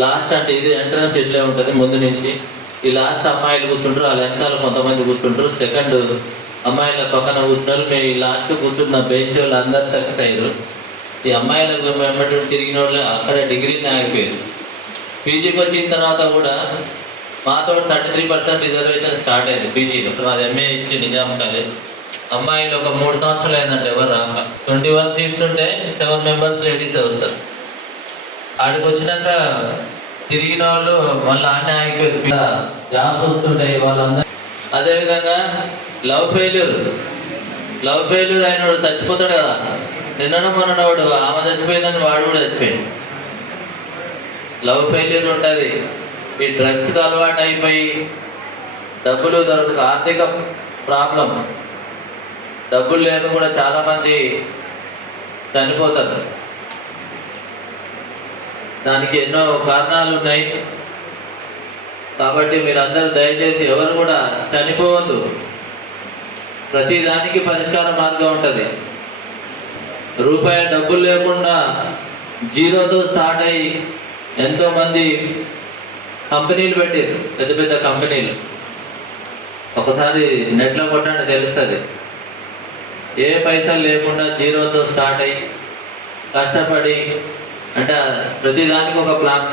Last అంటే ఇది entrance ఇట్లే ఉంటుంది ముందు నుంచి. ఈ లాస్ట్ అమ్మాయిలు కూర్చుంటారు వాళ్ళ వెనకాల కొంతమంది కూర్చుంటారు. సెకండ్ అమ్మాయిల పక్కన కూర్చున్నారు. మేము ఈ లాస్ట్ కూర్చున్న బెంచ్ వాళ్ళు అందరు సక్సెస్ అయ్యారు. ఈ అమ్మాయిలకు వెంబడి తిరిగిన వాళ్ళు అక్కడ డిగ్రీని ఆగిపోయారు. పీజీకి వచ్చిన తర్వాత కూడా మాతో thirty three percent reservation start అయింది పీజీలో. మాది ఎంఏ ఇచ్చి నిజాం కాలేజ్. అమ్మాయిలు ఒక మూడు సంవత్సరాలు అయిందంటే ఎవరు రాక ట్వంటీ వన్ సీట్స్ ఉంటే సెవెన్ మెంబర్స్ లేడీస్ వస్తారు. ఆడికి వచ్చినాక తిరిగిన వాళ్ళు మళ్ళీ ఆనే ఆగిపోయారు జాబ్స్ వస్తుంటాయి వాళ్ళందరూ అదేవిధంగా లవ్ ఫెయిల్యూర్. లవ్ ఫెయిల్యూర్ అయిన వాడు చచ్చిపోతాడు కదా. నిన్న మొన్నవాడు ఆమె చచ్చిపోయిందని వాడు కూడా చచ్చిపోయింది లవ్ ఫెయిల్యూర్ ఉంటుంది. ఈ డ్రగ్స్కి అలవాటు అయిపోయి డబ్బులు దొరకదు ఆర్థిక ప్రాబ్లం. డబ్బులు లేక కూడా చాలామంది చనిపోతారు. దానికి ఎన్నో కారణాలు ఉన్నాయి. కాబట్టి మీరందరూ దయచేసి ఎవరు కూడా చనిపోవద్దు. ప్రతి దానికి పరిష్కార మార్గం ఉంటుంది. రూపాయి డబ్బులు లేకుండా జీరోతో స్టార్ట్ అయ్యి ఎంతోమంది కంపెనీలు పెట్టారు పెద్ద పెద్ద కంపెనీలు. ఒకసారి నెట్లో కొట్టండి తెలుస్తుంది. ఏ పైసలు లేకుండా జీరోతో స్టార్ట్ అయ్యి కష్టపడి అంటే ప్రతిదానికి ఒక ప్లాన్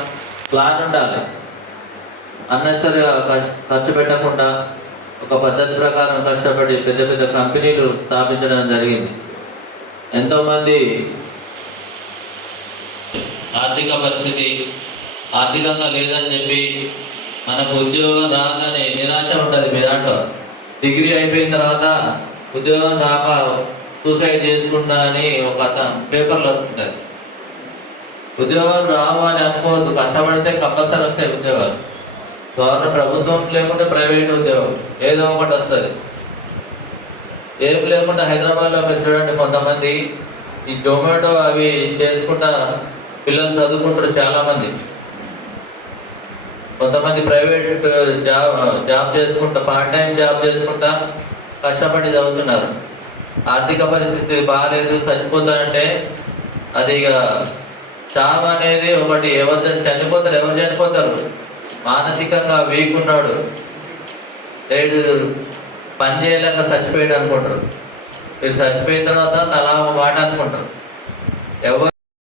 ప్లాన్ ఉండాలి. అన్నెసరిగా ఖర్చు పెట్టకుండా ఒక పద్ధతి ప్రకారం కష్టపడి పెద్ద పెద్ద కంపెనీలు స్థాపించడం జరిగింది. ఎంతోమంది ఆర్థిక పరిస్థితి ఆర్థికంగా లేదని చెప్పి మనకు ఉద్యోగం రాగానే నిరాశ ఉంటుంది మీ దాంట్లో. డిగ్రీ అయిపోయిన తర్వాత ఉద్యోగం రాక సూసైడ్ చేసుకుంటా అని ఒక పేపర్లో వస్తుంటుంది ఉద్యోగం రావు అని అనుకోవద్దు కష్టపడితే కంపల్సరీ వస్తాయి ఉద్యోగాలు. గవర్నమెంట్ ప్రభుత్వం లేకుంటే ప్రైవేట్ ఉద్యోగం ఏదో ఒకటి వస్తుంది. ఏం లేకుండా హైదరాబాద్లో మీరు చూడండి కొంతమంది ఈ జొమాటో అవి చేసుకుంటా పిల్లలు చదువుకుంటారు చాలామంది. కొంతమంది ప్రైవేట్ జాబ్ జాబ్ చేసుకుంటా పార్ట్ టైం జాబ్ చేసుకుంటా కష్టపడి చదువుతున్నారు. ఆర్థిక పరిస్థితి బాగాలేదు చచ్చిపోతారంటే అది ఇక చావు అనేది ఒకటి. ఎవరు చనిపోతారు ఎవరు చనిపోతారు? మానసికంగా వీక్ ఉన్నాడు. లేడు పని చేయలేక చచ్చిపోయాడు అనుకుంటారు. మీరు చచ్చిపోయిన తర్వాత తలా మాట అనుకుంటారు. ఎవరు